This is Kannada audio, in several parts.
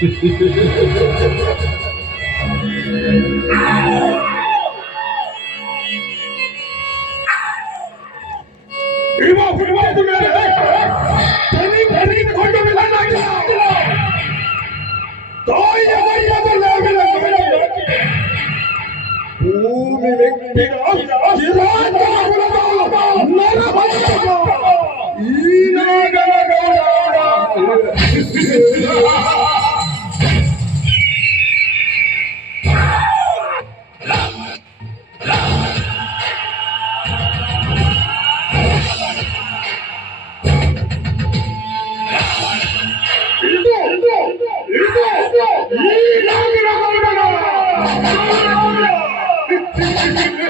Ha ha ha ha ha ha! Thank you.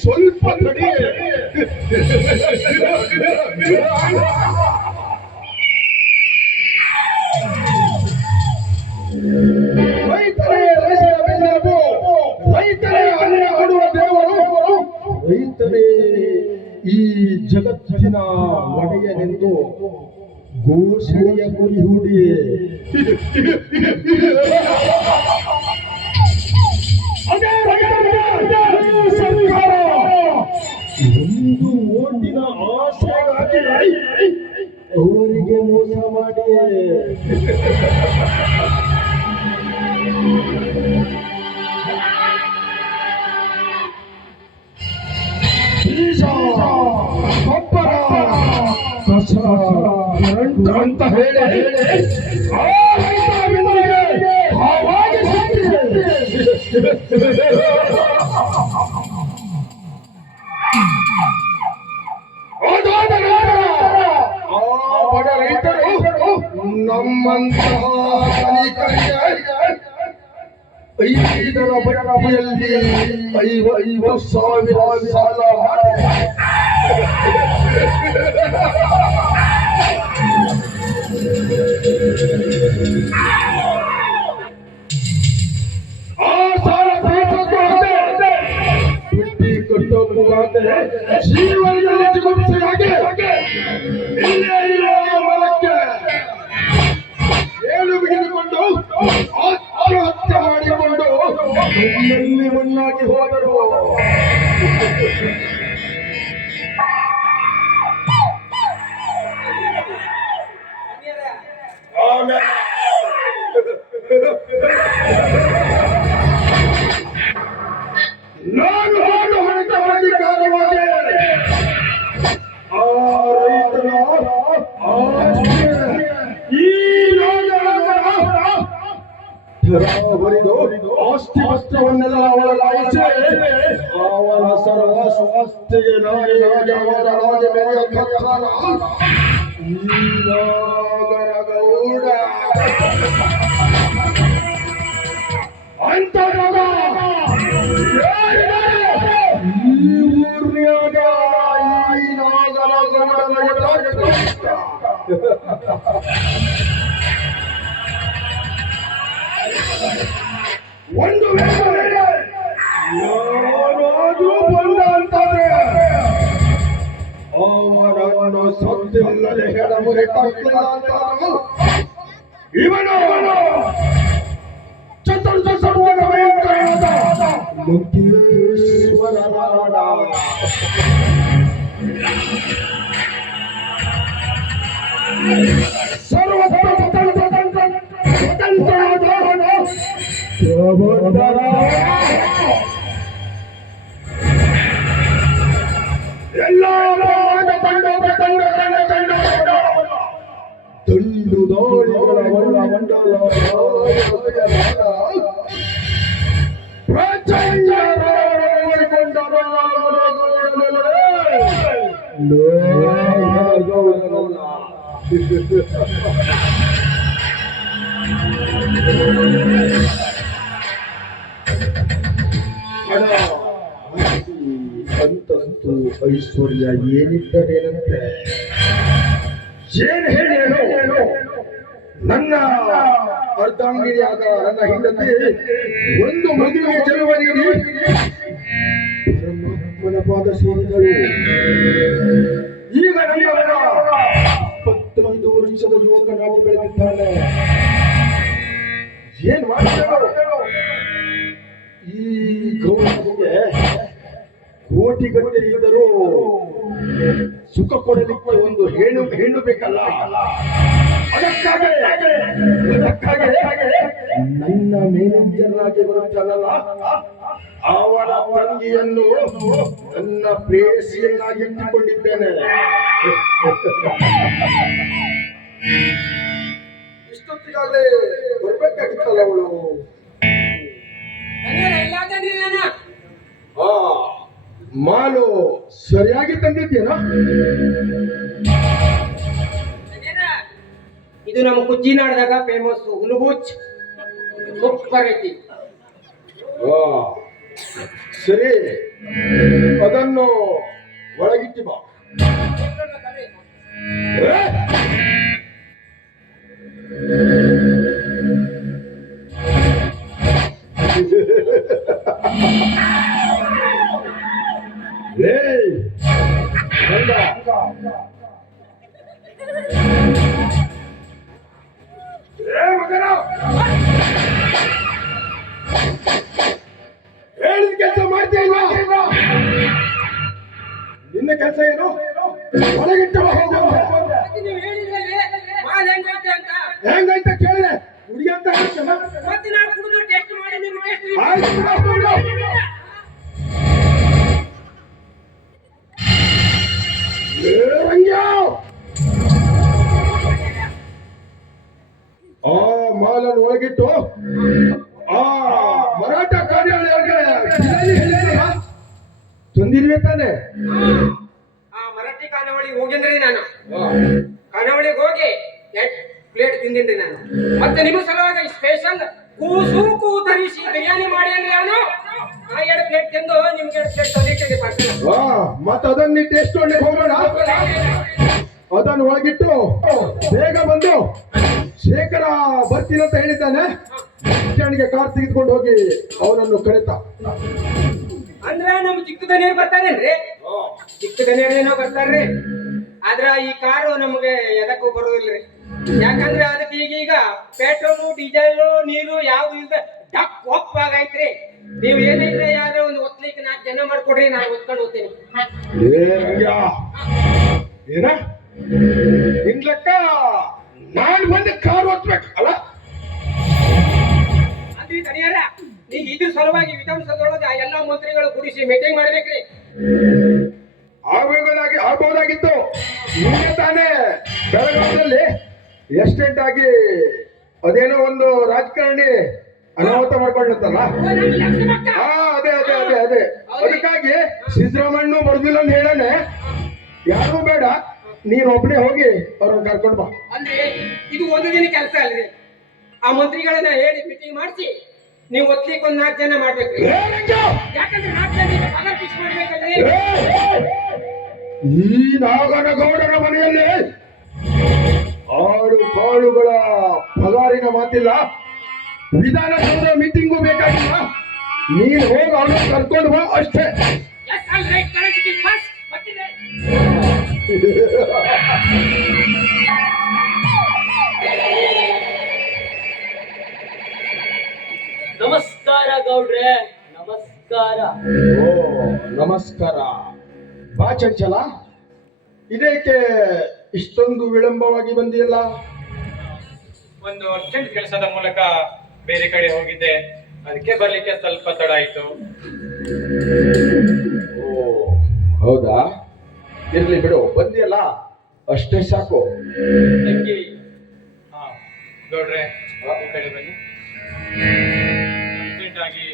ಸ್ವಲ್ಪ ತಡಿ ರೈತರೇ ರೈತರೇ ರೈತರೇ ಅನ್ನ ಕೊಡುವ ದೇವರು ರೈತರೇ ಈ ಜಗತ್ತಿನ ಒಡೆಯನೆಂದು ಘೋಷಣೆಯ ಗುರಿ ಹೂಡಿ ಊರಿಗೆ ಮೋಸ ಮಾಡಿ. ಗೊಬ್ಬರ ಕಸ ಅಂತ ಹೇಳಿ ಹಾಗಾಗಿ أيدنا باليد أيوة أيوة الصابر السلام जीवन Nogue ಒಂದು ವೇಳೆ ಯಾರಾದ್ರೂ ಬಂದ ಅಂತಾರೆ ಅವರನ್ನು ಸತ್ಯವಲ್ಲದೆ ಹೇಳಬರಿ ತಕ್ಕಿಲ್ಲ ಅಂತಾರಲ್ಲ ಇವನು ಚತುರ್ಥ مڪي سورا پاڑا سڀ وستو پتن ಅಂತಂತೂ ಐಶ್ವರ್ಯ ಏನಿದ್ದರೇನಂತೆ ಏನು ಹೇಳಿ ಹೇಳು ನನ್ನ ಅರ್ಧಾಂಗಿಯಾದ ನನ್ನ ಹೆಂಡತಿ ಒಂದು ಮದುವೆ ಜನ್ಮ ನೀಡಿ ಪಾದ ಸೇರಿದಳು ಈಗ ನನ್ನ ಇಪ್ಪತ್ತೊಂದು ವರ್ಷದ ಯುವಕನಾಗಿ ಬೆಳೆದಿದ್ದಾನೆ ಏನ್ ಮಾಡ್ತಾರೆ? ಈ ಗೌರವಕ್ಕೆ ಕೋಟಿ ಗಟ್ಟಲೆ ಇದ್ದರೂ ಸುಖ ಕೊಡಲಿಕ್ಕೆ ಒಂದು ಹೆಣ್ಣು ಹೆಣ್ಣು ಬೇಕಲ್ಲ? ಅದಕ್ಕಾಗಿ ಅದಕ್ಕಾಗಿ ನನ್ನ ಮ್ಯಾನೇಜರ್ ಆಗಿ ಅವರ ಅವಳ ತಂಗಿಯನ್ನು ನನ್ನ ಪ್ರೇಯಸಿಯನ್ನಾಗಿ ಇಟ್ಟುಕೊಂಡಿದ್ದೇನೆ. ಇಷ್ಟೊತ್ತಿಗಾಗಲೇ ಬರ್ಬೇಕಾಗಿತ್ತಲ್ಲ ಅವಳು? ಆ ಮಾಲು ಸರಿಯಾಗಿ ತಂದಿದ್ದೇನಾ ಇದು ನಮ್ಮ ಕುಚ್ಚಿನಾಡ್ದಾಗ ಫೇಮಸ್ ಹುಲುಬುಚ್. ಸೂಪರ್ ಐತಿ. ಸರಿ. ಅದನ್ನು ಒಳಗಿಟ್ಟಿ ಬಾ. ಏ? ಹೇಳಿದ ಕೆಲಸ ಮಾಡ್ತೀಯ ಇಲ್ಲ ನಿನ್ನ ಕೆಲಸ ಏನು ಒಳಗಿಟ್ಟ ಹೆಂಗಂತ ಕೇಳಿದೆ ಹುಡುಗಿ ಅಂತ ಹೇಳ್ತೇನ? ಪ್ಲೇಟ್ ತಿಂದು ನಿಮ್ಗೆ ಪ್ಲೇಟ್ ವಾ ಮತ್ತ ಅದನ್ನ ಟೇಸ್ಟ್ ಒಳ್ಳೆ ಹೋಗೋಣ ಅದನ್ನ ಒಳಗಿಟ್ಟು ಬೇಗ ಬಂದು ಶೇಖರ ಬರ್ತೀನಂತ ಹೇಳಿದ್ದಾನೆ. ಕಿಚನ್ಗೆ ಕಾರ್ ತೆಗೆದುಕೊಂಡು ಹೋಗಿ ಅವನನ್ನು ಕರೆತ. ಅಂದ್ರ ನಮ್ ಬರ್ತಾನೆ ರೀ ಬರ್ತಾರೇನ್ರಿ? ಚಿಕ್ಕ ದನಿಯರೇನೋ ಬರ್ತಾರ್ರಿ. ಆದ್ರ ಈ ಕಾರು ನಮ್ಗೆ ಎದಕ್ಕೂ ಬರೋದಿಲ್ರಿ. ಯಾಕಂದ್ರೆ ಅದಕ್ಕೆ ಈಗ ಈಗ ಪೆಟ್ರೋಲು ಡೀಸೆಲ್ ನೀರು ಯಾವ್ದು ಇಲ್ದ ಡಕ್ ಆಗೈತ್ರಿ. ನೀವ್ ಏನಿದ್ರೆ ಯಾರೇ ಒಂದು ಒತ್ಲಿಕ್ಕೆ ನಾಲ್ಕು ಜನ ಮಾಡ್ಕೊಡ್ರಿ ನಾನು ಒತ್ಕೊಂಡು ಹೋಗ್ತೀನಿ. ಏನ? ನಿನ್ ಲೆಕ್ಕ ನಾನ್ ಬಂದು ಕಾರ್ ಓದ್ಬೇಕು ಅಲ್ಲ? ಅದ್ರಿ ದನಿಯರ ಈಗ ಇದ್ರ ಸಲುವಾಗಿ ವಿಧಾನಸೌಧದೊಳಗೆ ಆ ಎಲ್ಲಾ ಮಂತ್ರಿಗಳು ಕೂಡಿಸಿ ಮೀಟಿಂಗ್ ಮಾಡ್ಬೇಕ್ರಿ. ಆಗಬೇಕಾಗಿ ಆಗ್ಬೋದಾಗಿತ್ತು. ನಿನ್ನೆ ತಾನೇ ಬೆಳಗಾವಿಯಲ್ಲಿ ಎಸ್ಟೇಟ್ ಆಗಿ ಅದೇನೋ ಒಂದು ರಾಜಕಾರಣಿ ಅನಾಹುತ ಮಾಡ್ಕೊಳ್ಳುತ್ತಲ್ಲ ಅದೇ ಅದೇ ಅದೇ ಅದೇ. ಅದಕ್ಕಾಗಿ ಸಿದ್ದರಾಮಣ್ಣ ಬರುದಿಲ್ಲ ಅಂತ ಹೇಳನೆ. ಯಾರು ಬೇಡ. ನೀನ್ ಒಬ್ಬನೇ ಹೋಗಿ ಅವ್ರನ್ನ ಕರ್ಕೊಂಡು ಬಾ. ಅಂದ್ರೆ ಇದು ಒಂದು ದಿನ ಕೆಲಸ ಅಲ್ರಿ. ಆ ಮಂತ್ರಿಗಳನ್ನ ಹೇಳಿ ಮೀಟಿಂಗ್ ಮಾಡಿಸಿ ನೀವು ಒತ್ತಲಿಕ್ಕೆ ಒಂದ್ ನಾಲ್ಕು ಜನ ಮಾಡ್ಬೇಕು. ಏ ರಂಗ! ಯಾಕಂದ್ರೆ ನಾಲ್ಕು ಜನ ಪಗಾರ ಫಿಕ್ಸ್ ಮಾಡ್ಬೇಕಲ್ರಿ? ಏ! ಈ ನಾಗನಗೌಡನ ಮನೆಯಲ್ಲಿ ಆಳು ಕಾಳುಗಳ ಪಗಾರಿನ ಮಾತಿಲ್ಲ. ವಿಧಾನಸೌಧ ಮೀಟಿಂಗು ಬೇಕಾಗಿಲ್ಲ ನೀನ್ ಹೋಗಿ ಅವನು ಕರ್ಕೊಂಡು ಬಾ ಅಷ್ಟೇ. ನಮಸ್ಕಾರ ಗೌಡ್ರೆ. ನಮಸ್ಕಾರ. ಓ ನಮಸ್ಕಾರ. ಬಾ ಚಂಚಲ. ಇದಕ್ಕೆ ಇಷ್ಟೊಂದು ವಿಳಂಬವಾಗಿ ಬಂದಿಯಲ್ಲ? ಒಂದು ಅರ್ಜೆಂಟ್ ಕೆಲಸದ ಮೂಲಕ ಬೇರೆ ಕಡೆ ಹೋಗಿದ್ದೆ. ಅದಕ್ಕೆ ಬರ್ಲಿಕ್ಕೆ ಸ್ವಲ್ಪ ತಡ ಆಯ್ತು. ಓ ಹೌದಾ? ಇರ್ಲಿ ಬಿಡು ಬಂದಿಯಲ್ಲ? ಅಷ್ಟೇ ಸಾಕು. ತಂಗಿ ಹಾ ಗೌಡ್ರೆ ಈ ಕಡೆ ಬನ್ನಿ. ಅರ್ಜೆಂಟ್ ಆಗಿ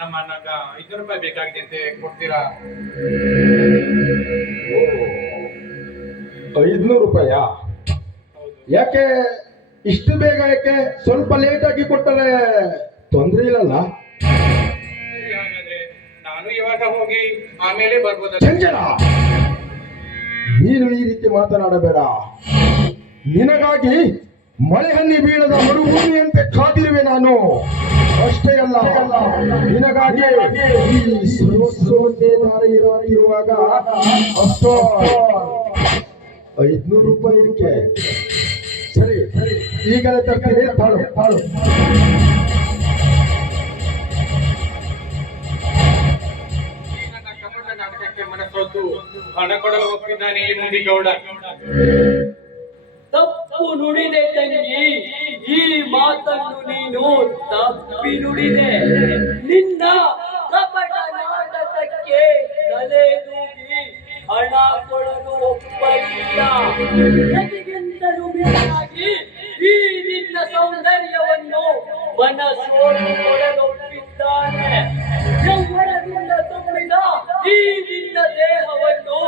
ನಮ್ಮ ಅಣ್ಣಗ ಐನೂರು ರೂಪಾಯಿ ಬೇಕಾಗಿದೆ ಅಂತ ಕೊಡ್ತೀರಾ? ಓ ಐದ್ನೂರು ರೂಪಾಯಾ? ಯಾಕೆ ಇಷ್ಟು ಬೇಗ ಯಾಕೆ ಸ್ವಲ್ಪ ಲೇಟ್ ಆಗಿ ಕೊಟ್ಟರೆ ತೊಂದರೆ ಇಲ್ಲಲ್ಲ? ನಾನು ಇವಾಗ ಹೋಗಿ ಆಮೇಲೆ ಚಂಚಲ! ನೀನು ಈ ರೀತಿ ಮಾತನಾಡಬೇಡ. ನಿನಗಾಗಿ ಮಳೆ ಹನಿ ಬೀಳದ ಮರುಭೂಮಿಯಂತೆ ಕಾದಿರುವೆ ನಾನು. ಅಷ್ಟೇ ಅಲ್ಲ ನಿನಗಾಗಿ ಈ ಇರುವಾಗ ಅಷ್ಟೋ ಐದ್ನೂರು ಸರಿ ಸರಿ. ಈಗಲೇ ತರ್ತೀನಿ ಕಪಟ ನಾಟಕಕ್ಕೆ ಮನಸೋತು ಹಣ ಕೊಡಲು ಒಪ್ಪಿದ್ದಾನೆ ಈ ಮುದಿಗೌಡ ತಪ್ಪು ನುಡಿದೆ ತಂಗಿ, ಈ ಮಾತನ್ನು ನೀನು ತಪ್ಪಿ ನುಡಿದೆ. ನಿನ್ನ ಕಪಟ ನಾಟಕಕ್ಕೆ ತಲೆ ದೂಗಿ ಹಣ ಕೊಡಲು ಒಪ್ಪಲಿಲ್ಲ. ಜೊತೆಗಿಂತಲೂ ಮಿಗಿಲಾಗಿ ಈ ನಿನ್ನ ಸೌಂದರ್ಯವನ್ನು ಮನಸ್ಸೋಡು ಕೊಡಲೊಪ್ಪಿದ್ದಾನೆ ಯೌವನದಿಂದ ತುಂಬಿದ ಈ ನಿನ್ನ ದೇಹವನ್ನು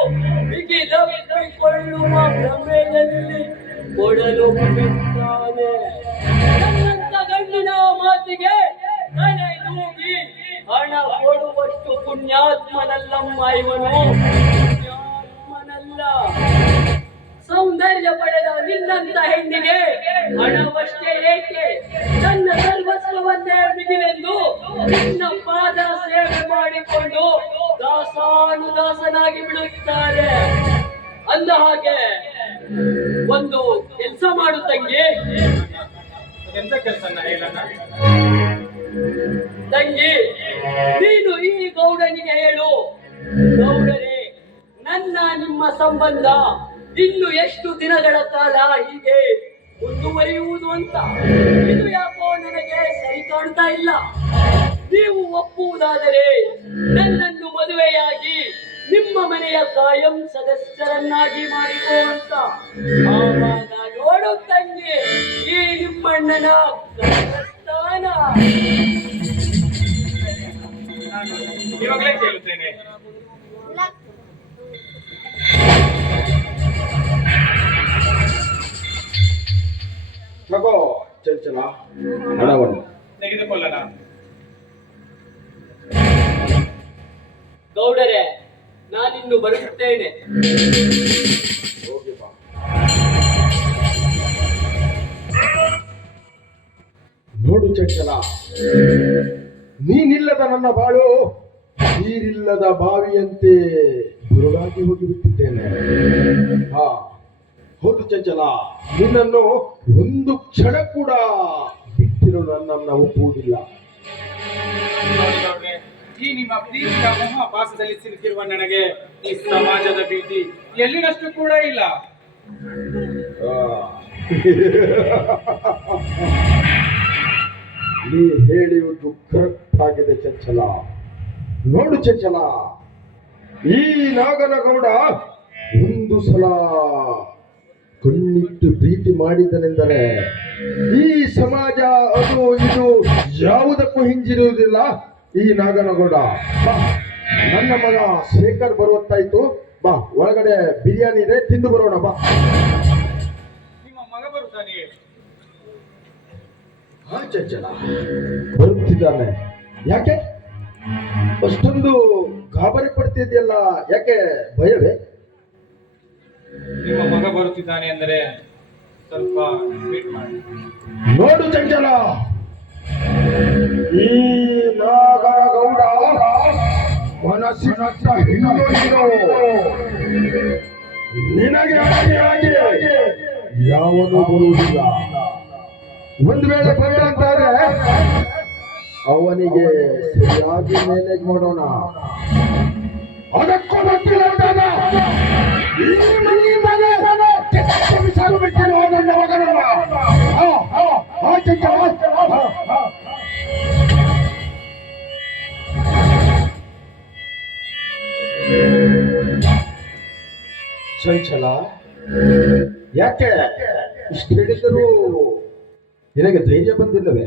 ಬಿಗಿದಪ್ಪಿಕೊಳ್ಳುವ ಭ್ರಮೆಯಲ್ಲಿ ಕೊಡಲೊಪ್ಪಿದ್ದಾನೆ ನನ್ನಂತ ಗಂಡಿನ ಮಾತಿಗೆ ನನೆ ದೂಗಿ ಹಣ ಕೊಡುವಷ್ಟು ಪುಣ್ಯಾತ್ಮನಲ್ಲಮ್ಮ ಇವನು. ಪುಣ್ಯಾತ್ಮನಲ್ಲ. ಸೌಂದರ್ಯ ಪಡೆದ ನಿನ್ನಂತ ಹೆಣ್ಣಿಗೆ ಹಣವಷ್ಟೇ ಏಕೆ? ತನ್ನ ಸರ್ವಸ್ವವನ್ನೇ ಬಿಡುವೆಂದು ನಿನ್ನ ಪಾದ ಸೇವೆ ಮಾಡಿಕೊಂಡು ದಾಸಾನುದಾಸನಾಗಿ ಬಿಡುತ್ತಾರೆ ಅಂದ ಹಾಗೆ ಒಂದು ಕೆಲಸ ಮಾಡು ತಂಗಿ. ಎಂತ ಕೆಲಸ ತಂಗಿ ನೀನು ಈ ಗೌಡನಿಗೆ ಹೇಳು ಗೌಡರೇ ನನ್ನ ನಿಮ್ಮ ಸಂಬಂಧ ಇನ್ನು ಎಷ್ಟು ದಿನಗಳ ಕಾಲ ಹೀಗೆ ಮುಂದುವರಿಯುವುದು ಅಂತ. ಇದು ಯಾಕೋ ನನಗೆ ಸರಿ ಕಾಣ್ತಾ ಇಲ್ಲ. ನೀವು ಒಪ್ಪುವುದಾದರೆ ನನ್ನನ್ನು ಮದುವೆಯಾಗಿ ನಿಮ್ಮ ಮನೆಯ ಕಾಯಂ ಸದಸ್ಯರನ್ನಾಗಿ ಮಾಡಿಕೋ ಅಂತ. ನೋಡು ತಂಗಿ, ಈ ನಿಮ್ಮಣ್ಣನ ಸ್ಥಾನ ಇವಾಗಲೇ ಕೇಳುತ್ತೇನೆ. ತಗೋ ಚಂಚಲ ಹಣವನ್ನು ತೆಗೆದುಕೊಳ್ಳೋಣ. ಗೌಡರೇ ನಾನಿನ್ನು ಬರುತ್ತೇನೆ. ಹೋಗಿ ಬಾ. ನೋಡು ಚಂಚಲ. ನೀನಿಲ್ಲದ ನನ್ನ ಬಾಳು ನೀರಿಲ್ಲದ ಬಾವಿಯಂತೆ ಗುರುವಾಗಿ ಹೋಗಿಬಿಟ್ಟಿದ್ದೇನೆ. ಹಾ. ಹೌದು ಚಂಚಲ ನಿನ್ನನ್ನು ಒಂದು ಕ್ಷಣ ಕೂಡ ಬಿಟ್ಟಿರು ನನ್ನ ಒಪ್ಪುವುದಿಲ್ಲ ಕೂಡಿಲ್ಲ. ಈ ನಿಮ್ಮ ಪ್ರೀತಿಯ ಮಹಾಭಾಸದಲ್ಲಿ ಸಿಲುಕಿರುವ ನನಗೆ ಈ ಸಮಾಜದ ಭೀತಿ ಎಲ್ಲಿನಷ್ಟು ಕೂಡ ಇಲ್ಲ. ನೀ ಹೇಳಿಯುವುದು ಕರೆಕ್ಟ್ ಆಗಿದೆ ಚಂಚಲ. ನೋಡು ಚಚ್ಚಲ ಈ ನಾಗನಗೌಡ ಒಂದು ಸಲ ಕಣ್ಣಿಟ್ಟು ಪ್ರೀತಿ ಮಾಡಿದನೆಂದರೆ ಈ ಸಮಾಜ ಅದು ಇದು ಯಾವುದಕ್ಕೂ ಹಿಂಜಿರುವುದಿಲ್ಲ. ಈ ನಾಗನಗೌಡ ಬಾ. ನನ್ನ ಮಗ ಶೇಖರ್ ಬರುವತ್ತಾಯ್ತು. ಬಾ ಒಳಗಡೆ ಬಿರಿಯಾನಿ ಇದೆ ತಿಂದು ಬರೋಣ ಬಾ. ನಿಮ್ಮ ಮಗ ಬರುತ್ತಾನೆ ಹಾ ಚಂಚಲ ಬರುತ್ತಿದ್ದಾನೆ. ಯಾಕೆ? ಅಷ್ಟೊಂದು ಗಾಬರಿ ಪಡ್ತಿದ್ಯಲ್ಲ ಯಾಕೆ ಭಯವೇ? ನಿಮ್ಮ ಮಗ ಬರುತ್ತಿದ್ದಾನೆ ಅಂದರೆ ಸ್ವಲ್ಪ ವೇಟ್ ಮಾಡಿ. ನೋಡು ಚಂಚಲ. ಈ ನಾಗನಗೌಡ ಮನಸ್ಸಿನತ್ತ ಹಿಂದೊಯ್ದು ನಿನಗೆ ಅಡ್ಡಿಯಾಗಿ ಯಾವನು ಬರುವುದಿಲ್ಲ. ಒಂದು ವೇಳೆ ಬಂದ ಅಂತಾದ್ರೆ ಅವನಿಗೆ ಸರಿಯಾಗಿ ಮ್ಯಾನೇಜ್ ಮಾಡೋಣ. ಅದಕ್ಕೂ ಗೊತ್ತಿಲ್ಲ ಅಂತಾನೆ ಈ ಮನೆಯಿಂದಾನೆ ಕೆಟ್ಟ ಬಿಸಾಡು ಬಿಟ್ಟಿರೋ ನನ್ನ ಆ. ಚಂಚಲ, ಯಾಕೆ ಇಷ್ಟು ಹೇಳಿದರೂ ನಿನಗೆ ಧೈರ್ಯ ಬಂದಿಲ್ಲವೇ?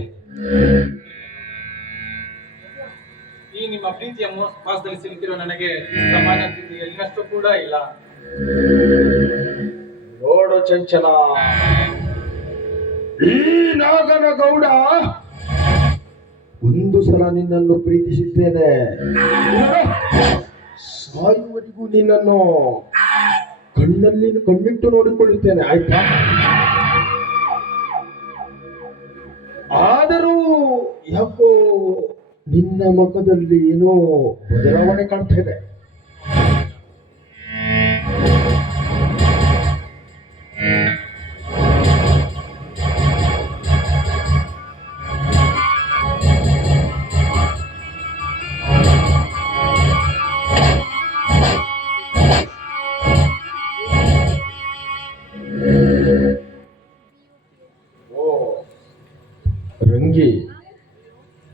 ನಿಮ್ಮ ಪ್ರೀತಿಯ ಮೋಸದಲ್ಲಿ ಸಿಗುತ್ತಿರುವ ನನಗೆ ಸಮಾನ ಎಲ್ಲಿನಷ್ಟು ಕೂಡ ಇಲ್ಲ. ನೋಡು ಚಂಚಲ. ಈ ನಾಗನ ಗೌಡ ಒಂದು ಸಲ ನಿನ್ನನ್ನು ಪ್ರೀತಿಸಿದ್ದೇನೆ. ಸಾಯುವರೆಗೂ ನಿನ್ನನ್ನು ಕಣ್ಣಲ್ಲಿ ಕಣ್ಣಿಟ್ಟು ನೋಡಿಕೊಳ್ಳುತ್ತೇನೆ, ಆಯ್ತಾ? ಆದರೂ ಯಾಕೋ ನಿನ್ನ ಮುಖದಲ್ಲಿ ಏನೋ ಬದಲಾವಣೆ ಕಾಣ್ತಾ ಇದೆ.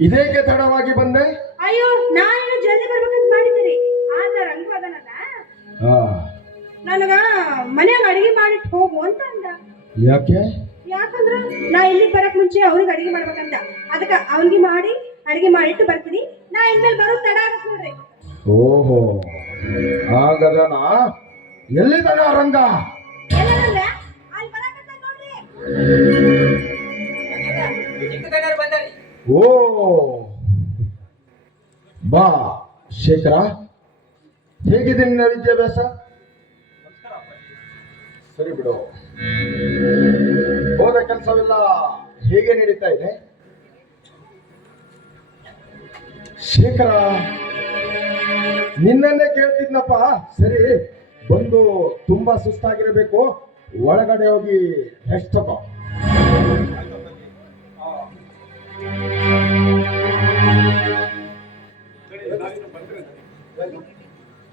ಇದೇಕೆ ತಡವಾಗಿ ಬಂದೆ? ಅಯ್ಯೋ ನಾನು ಜಲ್ದಿ ಬರ್ಬೇಕಂತ ಮಾಡಿದ್ದೀರಿ ಆದ್ರೆ ರಂಗು ಅದನಲ್ಲ. ಹಾ. ನನಗ ಮನ್ಯಾಗ ಅಡಿಗೆ ಮಾಡಿಟ್ಟು ಹೋಗು ಅಂತ ಅಂದ. ಯಾಕೆ? ಯಾಕಂದ್ರ ನಾ ಇಲ್ಲಿ ಬರಕ್ ಮುಂಚೆ ಅವ್ರಿಗೆ ಅಡಿಗೆ ಮಾಡ್ಬೇಕಂತ. ಅದಕ್ಕ ಅವನಿಗೆ ಮಾಡಿ ಅಡಿಗೆ ಮಾಡಿಟ್ಟು ಬರ್ತೀನಿ. ನಾ ಇನ್ಮೇಲೆ ಬರೋ ತಡ ಆಗತ್ ನೋಡ್ರಿ. ಓಹೋ. ಹಾಗದನ ಎಲ್ಲಿದನ ರಂಗ? ಅಲ್ಲಿ ಬರಾಕತ್ತಾನ ನೋಡ್ರಿ. ಬಂದಾರಿ. ಓ. ಬಾ, ಶೇಖರ. ಹೇಗಿದೆ ನಿನ್ನ ವಿದ್ಯಾಭ್ಯಾಸ? ಸರಿ ಬಿಡು. ಹೋದ ಕೆಲಸವೆಲ್ಲ ಹೇಗೆ ನಡೀತಾ ಇದೆ? ಶೇಖರ, ನಿನ್ನನ್ನೇ ಕೇಳ್ತಿದ್ನಪ್ಪ. ಸರಿ, ಬಂದು ತುಂಬಾ ಸುಸ್ತಾಗಿರಬೇಕು. ಒಳಗಡೆ ಹೋಗಿ ರೆಸ್ಟ್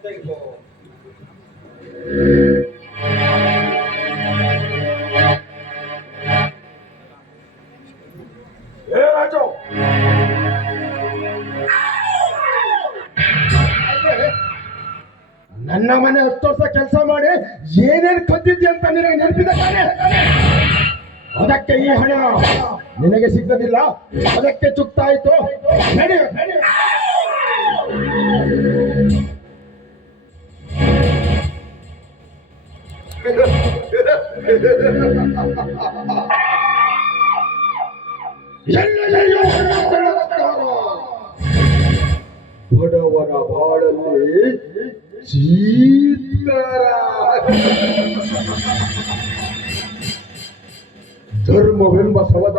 ತಗೋ ಏ ನಿನಗೆ ಸಿಕ್ಕದಿಲ್ಲ ಅದಕ್ಕೆ ಚುಕ್ತಾಯ್ತು. ಬಡವರ ಬಾಳಲ್ಲಿ ಚೀತ್ಕಾರ ಧರ್ಮವೆಂಬ ಸವದ.